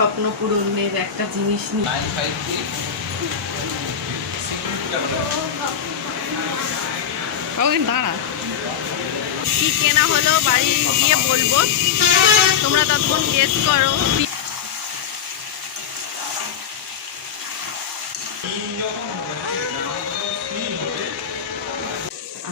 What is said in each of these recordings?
স্বপ্ন পূরণের একটা জিনিস নিয়ে ওকে দাঁড়া। কি কেনা হলো বাড়ি গিয়ে বলব। তোমরা ততক্ষণ গেস করো।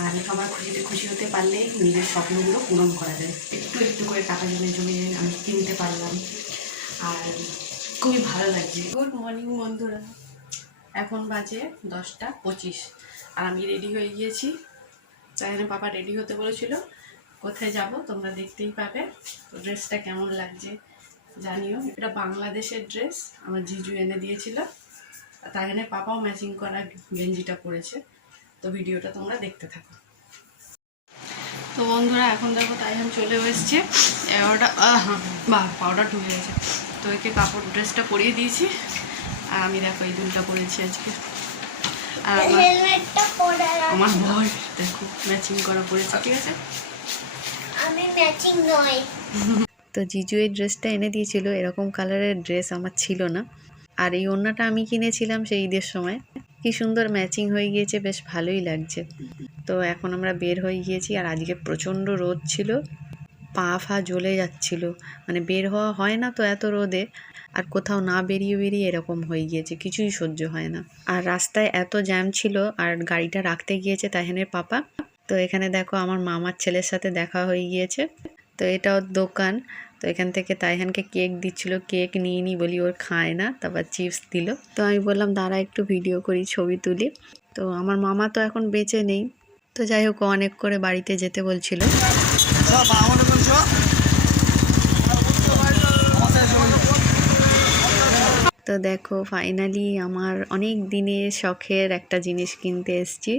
আর আমার খুশিতে খুশি হতে পারলে নিজের স্বপ্নগুলো পূরণ করা যায়। একটু একটু করে টাকা জমে জমে আমি কিনতে পারলাম। আর খুবই ভালো লাগছে। গুড মর্নিং বন্ধুরা। এখন বাজে দশটা পঁচিশ আর আমি রেডি হয়ে গিয়েছি। চাইনে পাপা রেডি হতে বলেছিল, কোথায় যাব তোমরা দেখতেই পাবে। তো ড্রেসটা কেমন লাগছে জানিও। এটা বাংলাদেশের ড্রেস, আমার জিজু এনে দিয়েছিল। তাই জন্য পাপাও ম্যাচিং করা গেঞ্জিটা পরেছে। তো ভিডিওটা তোমরা দেখতে থাকো। তো বন্ধুরা, এখন দেখো তাইহান চলে এসছে। এগারোটা বাহ, পাউডার ঢুকে গেছে। তো একে কাপড় ড্রেসটা পরিয়ে দিয়েছি। আর আমি দেখো এই দুলটা পরেছি আজকে। আর আমার হেলমেটটা ভয় দেখো ম্যাচিং করা পড়েছে ঠিক আছে? আমি ম্যাচিং নয়। তো জিজু এই ড্রেসটা এনে দিয়েছিল এরকম কালারের ড্রেস আমার ছিল না। আর এই ওড়নাটা আমি কিনেছিলাম সেই ঈদের সময়। কি সুন্দর ম্যাচিং হয়ে গিয়েছে বেশ ভালোই লাগছে। তো এখন আমরা বের হয়ে গিয়েছি আর আজকে প্রচণ্ড রোদ ছিল। পা ফা জ্বলে যাচ্ছিল। মানে বের হওয়া হয় না তো এত রোদে। আর কোথাও না বেরিয়ে বেরিয়ে এরকম হয়ে গিয়েছে, কিছুই সহ্য হয় না। আর রাস্তায় এত জ্যাম ছিল আর গাড়িটা রাখতে গিয়েছে তাহেনের পাপা। তো এখানে দেখো আমার মামার ছেলের সাথে দেখা হয়ে গিয়েছে। তো এটা ওর দোকান। তো এখান থেকে তাইহানকে কেক দিচ্ছিল। কেক নিয়ে নি বলি ওর খায় না, তারপর চিপস দিল। তো আমি বললাম, দাঁড়া, একটু ভিডিও করি, ছবি তুলি। তো আমার মামা তো এখন বেঁচে নেই। তো যাই হোক অনেক করে বাড়িতে যেতে বলছিল। তো দেখো ফাইনালি আমার অনেক দিনের শখের একটা জিনিস কিনতে এসছি।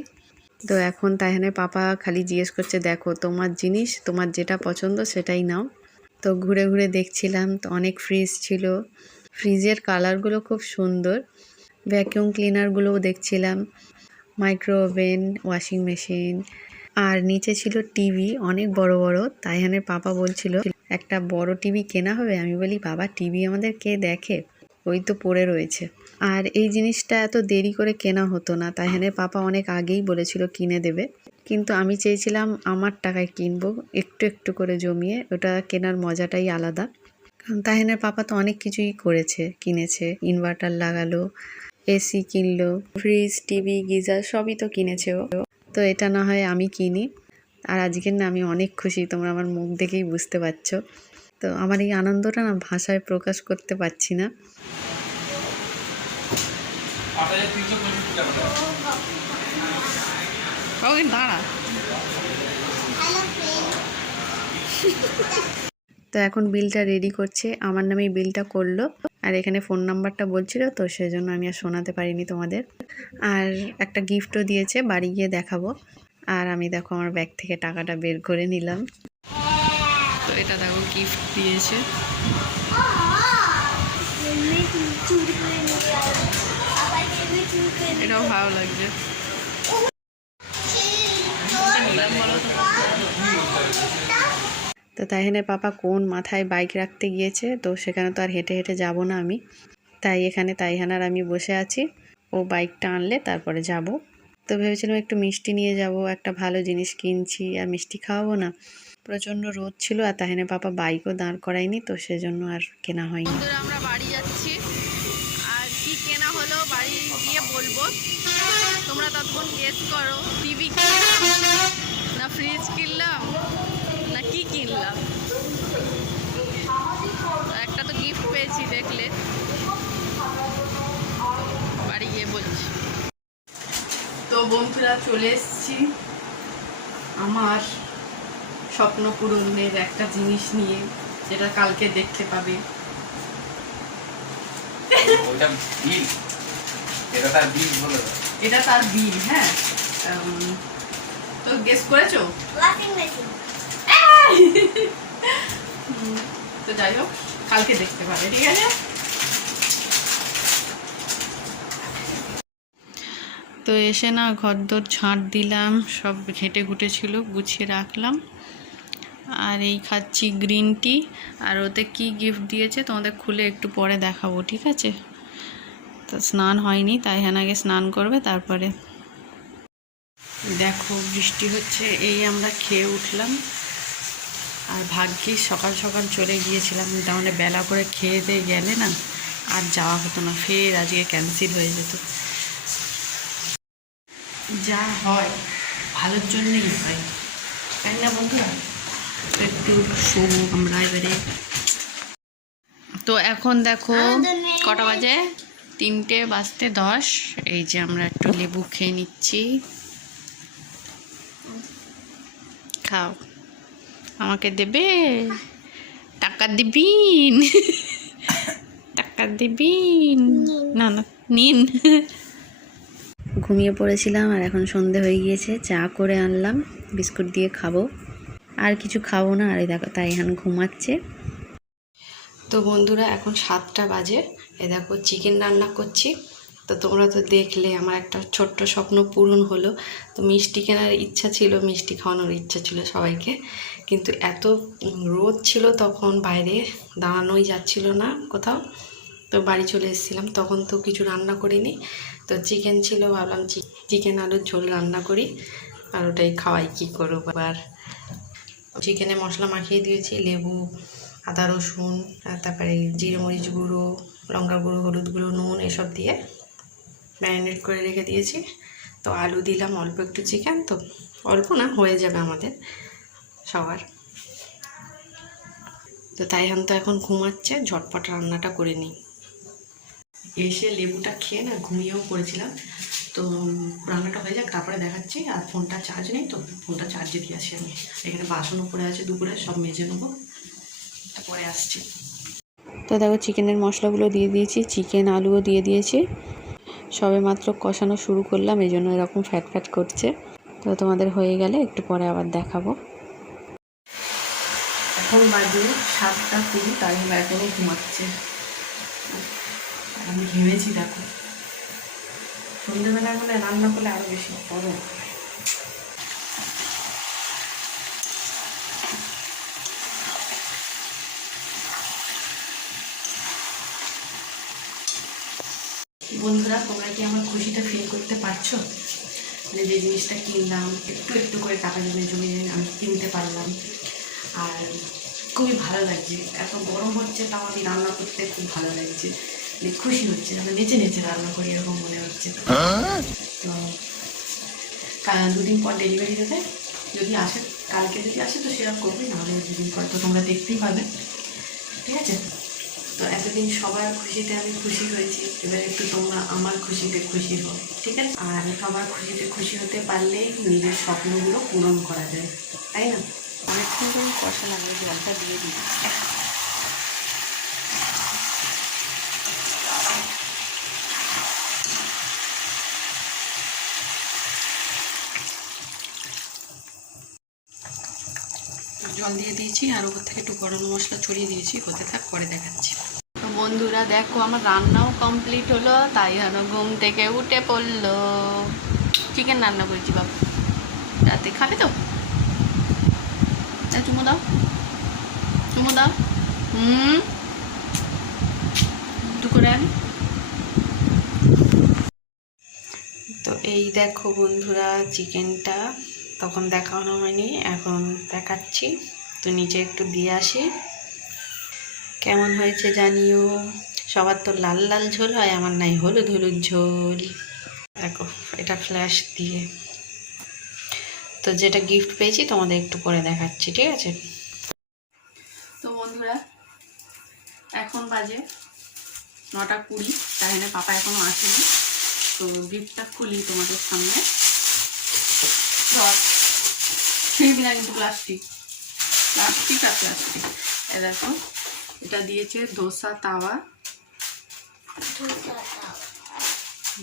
তো এখন তাইহানের পাপা খালি জিজ্ঞেস করছে, দেখো, তোমার জিনিস, তোমার যেটা পছন্দ সেটাই নাও। তো ঘুরে ঘুরে দেখছিলাম, তো অনেক ফ্রিজ ছিল। ফ্রিজের কালারগুলো খুব সুন্দর। ভ্যাকিউম ক্লিনারগুলোও দেখছিলাম। মাইক্রো ওভেন ওয়াশিং মেশিন আর নিচে ছিল টিভি, অনেক বড় বড়। তাইহানের পাপা বলছিল, একটা বড় টিভি কেনা হবে? আমি বলি, বাবা, টিভি আমাদের কে দেখে? ওই তো পড়ে রয়েছে। আর এই জিনিসটা এত দেরি করে কেনা হতো না। তাইহানের পাপা অনেক আগেই বলেছিল, কিনে দেবে। কিন্তু আমি চেয়েছিলাম, আমার টাকায় কিনবো, একটু একটু করে জমিয়ে। ওটা কেনার মজাটাই আলাদা। কারণ তাহিনের পাপা তো অনেক কিছুই করেছে, কিনেছে। ইনভার্টার লাগালো, এসি কিনলো, ফ্রিজ, টিভি, গিজার সবই তো কিনেছে ও। তো এটা না হয় আমি কিনি। আর আজকের না আমি অনেক খুশি তোমরা আমার মুখ দেখেই বুঝতে পারছ। তো আমার এই আনন্দটা না ভাষায় প্রকাশ করতে পারছি না। দাঁড়া। তো এখন বিলটা রেডি করছে। আমার নামে বিলটা করল। আর এখানে ফোন নাম্বারটা বলছিল তো সেই জন্য আমি আর শোনাতে পারিনি তোমাদের আর একটা গিফটও দিয়েছে বাড়ি গিয়ে দেখাবো আর আমি দেখো আমার ব্যাগ থেকে টাকাটা বের করে নিলাম তো এটা দেখো গিফট দিয়েছে এটাও ভালো লাগছে বলো তো তো তাইহানের পাপা কোন মাথায় বাইক রাখতে গিয়েছে? তো সেখানে তো আর হেঁটে হেঁটে যাব না আমি। তাই এখানে তাইহান আর আমি বসে আছি। ও বাইকটা আনলে তারপরে যাব। তো ভেবেছিলাম একটু মিষ্টি নিয়ে যাব, একটা ভালো জিনিস কিনছি আর মিষ্টি খাওয়াবো না। প্রচণ্ড রোদ ছিল আর তাহিনের পাপা বাইকও দাঁড় করায়নি, তো সেজন্য আর কেনা হয়নি। আমরা বাড়ি যাচ্ছি। আর কি কেনা হলো বাড়ি গিয়ে বলব। তোমরা ততক্ষণ গেস করো। টিভি কিনলাম না ফ্রিজ কিনলাম? না কি কিনলাম? একটা তো গিফট পেয়েছি দেখলে। বাড়ি গিয়ে বলছি। তো বন্ধুরা চলে এসেছি আমার স্বপ্ন পূরণের একটা জিনিস নিয়ে যেটা কালকে দেখতে পাবে। এটা তার বিল হ্যাঁ। তো গেস করেছ? ওয়াশিং মেশিন উম, তো যাই হোক, কালকে দেখতে পাবে, ঠিক আছে? তো এসে না ঘরদোর ঝাঁট দিলাম, সব ঘেঁটে ঘুটে ছিল, গুছিয়ে রাখলাম। আর এই খাচ্ছি গ্রিন টি, আর ওতে কি গিফট দিয়েছে তোমাদের খুলে একটু পরে দেখাবো, ঠিক আছে? তো স্নান হয়নি, তাই আগে স্নান করবে, তারপরে। দেখো, বৃষ্টি হচ্ছে, এই আমরা খেয়ে উঠলাম। আর ভাগ্যিস সকাল সকাল চলে গিয়েছিলাম তাহলে বেলা করে খেয়ে দিয়ে গেলে না আর যাওয়া হতো না, ফের আজকে ক্যান্সেল হয়ে যেত। যা হয়, ভালোর জন্যই হয়। তাই না বন্ধুরা? একটু শোবো আমরা এবারে। তো এখন দেখো কটা বাজে? তিনটে বাজতে দশ, এই যে আমরা একটু লেবু খেয়ে নিচ্ছি। খাও। আমাকে দেবে। টাকা দিবিন। টাকা দিবিন। না না নিন। ঘুমিয়ে পড়েছিলাম আর এখন সন্ধে হয়ে গিয়েছে। চা করে আনলাম বিস্কুট দিয়ে খাব। আর কিছু খাব না আর এই দেখো তাই এখন ঘুমাচ্ছে। তো বন্ধুরা এখন সাতটা বাজে। এ দেখো চিকেন রান্না করছি। তো তোমরা তো দেখলে আমার একটা ছোট্ট স্বপ্ন পূরণ হলো। তো মিষ্টি কেনার ইচ্ছা ছিল, মিষ্টি খাওয়ানোর ইচ্ছা ছিল সবাইকে। কিন্তু এত রোদ ছিল তখন বাইরে, দাঁড়ানোই যাচ্ছিল না কোথাও। তো বাড়ি চলে এসেছিলাম, তখন তো কিছু রান্না করিনি। তো চিকেন ছিল, ভাবলাম চিকেন আলুর ঝোল রান্না করি। আর ওটাই খাওয়াই, কী করব আবার চিকেনে মশলা মাখিয়ে দিয়েছি, লেবু, আদা রসুন তারপরে জিরে মরিচ গুঁড়ো, লঙ্কা গুঁড়ো, হলুদ গুঁড়ো, নুন, এসব দিয়ে ম্যারিনেট করে রেখে দিয়েছি। তো আলু দিলাম অল্প একটু চিকেন, তো অল্প না, হয়ে যাবে আমাদের সবার। তো তাই হান তো এখন ঘুমাচ্ছে, ঝটপট রান্নাটা করে নিই। এসে লেবুটা খেয়ে না ঘুমিয়েও পড়েছিলাম। তো রান্নাটা হয়ে যাক, তারপরে দেখাচ্ছি। আর ফোনটা চার্জ নেই, তো ফোনটা চার্জে দিয়ে আসি আমি। এখানে বাসনও পড়ে আছে দুপুরে, সব মেজে নেব। তারপরে আসছি। তো দেখো, চিকেনের মশলাগুলো দিয়ে দিয়েছি, চিকেন, আলুও দিয়ে দিয়েছি। সবে মাত্র কষানো শুরু করলাম, এই জন্য এরকম ফ্যাট ফ্যাট করছে। তো তোমাদের হয়ে গেলে একটু পরে আবার দেখাবো। এখন বাজে সাতটা কুড়ি তাই এখনও ঘুমাচ্ছে। আমি ঘেমেছি, দেখো। সন্ধ্যেবেলা মানে রান্না করলে আরও বেশি বড় বন্ধুরা, তোমরা কি আমার খুশিটা ফিল করতে পারছ? মানে যে জিনিসটা কিনলাম, একটু একটু করে টাকা জমে জমে আমি কিনতে পারলাম। আর খুবই ভালো লাগছে। এত গরম হচ্ছে, তাও আমি রান্না করতে খুব ভালো লাগছে। মানে খুশি হচ্ছে আমরা নেচে নেচে রান্না করি, এরকম মনে হচ্ছে। তো দুদিন পর ডেলিভারি দেবে। যদি আসে, কালকে যদি আসে, তো সেরকম করবে, নাহলে দুদিন পর। তো তোমরা দেখতেই পাবে। ঠিক আছে? তো এতদিন সবার খুশিতে আমি খুশি হয়েছি। এবার একটু তোমরা আমার খুশিতে খুশি হও, ঠিক আছে? আর সবার খুশিতে খুশি হতে পারলেই নিজের স্বপ্নগুলো পূরণ করা যায়, তাই না? অনেকক্ষণ ধরে কষা লাগবে জলটা দিয়ে দিই জল দিয়ে দিয়েছি আর ওপর থেকে একটু গরম মশলা ছড়িয়ে দিয়েছি হতে থাক পরে দেখাচ্ছি। তো বন্ধুরা দেখো আমার রান্নাও কমপ্লিট হলো তাই হলো ঘুম থেকে উঠে পড়ল। চিকেন রান্না করেছি বাবু। রাতে খাবে তো? চুমু দাও চুমু দাও। হুম। করে আনি। তো এই দেখো বন্ধুরা চিকেনটা তখন দেখানো হয়নি, এখন দেখাচ্ছি। তো নিচে একটু দিয়ে আসি। কেমন হয়েছে জানিও? সবার তো লাল লাল ঝোল হয়, আমার নাই হলুদ হলুদ ঝোল। দেখো, এটা ফ্ল্যাশ দিয়ে। তো যেটা গিফট পেয়েছি, তোমাদের একটু পরে দেখাচ্ছি, ঠিক আছে? তো বন্ধুরা, এখন বাজে নটা কুড়ি, তাহলে পাপা এখনও আসেনি। তো গিফটটা খুলি তোমাদের সামনে। ছিঁড়বি না কিন্তু প্লাস্টিক প্লাস্টিক আর প্লাস্টিক এ দেখো, এটা দিয়েছে ধোসা, তাওয়া।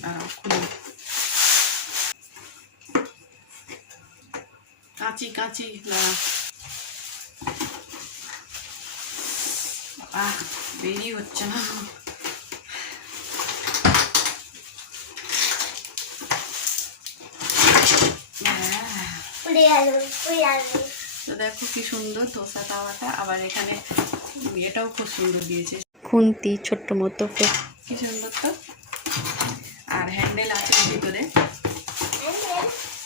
দাঁড়াও কাঁচি কাঁচি দাঁড়া আহ বেরিয়ে হচ্ছে না উড়ে গেল উড়ে গেল তো দেখো কি সুন্দর ধোসা তাওয়াটা আবার এখানে এটাও খুব সুন্দর দিয়েছে। খুন্তি ছোট্ট মতো কি সুন্দর তো? আর হ্যান্ডেল আছে ভিতরে।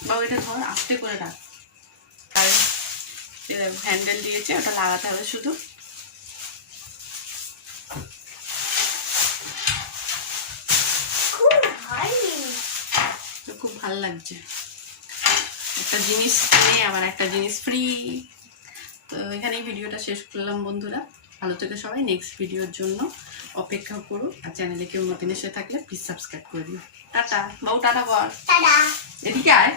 বা ওইটা ধর আস্তে করে রাখ। আর হ্যান্ডেল দিয়েছে ওটা লাগাতে হবে শুধু। খুব ভালো লাগছে। একটা জিনিস কিনে আবার একটা জিনিস ফ্রি তো এখানেই ভিডিওটা শেষ করলাম বন্ধুরা। ভালো থেকে সবাই নেক্সট ভিডিওর জন্য অপেক্ষা করুন আর চ্যানেলে কেউ নতুন এসে থাকলে প্লিজ সাবস্ক্রাইব করে দিন টাটা বাবু টাটা বল। এদিকে আয়।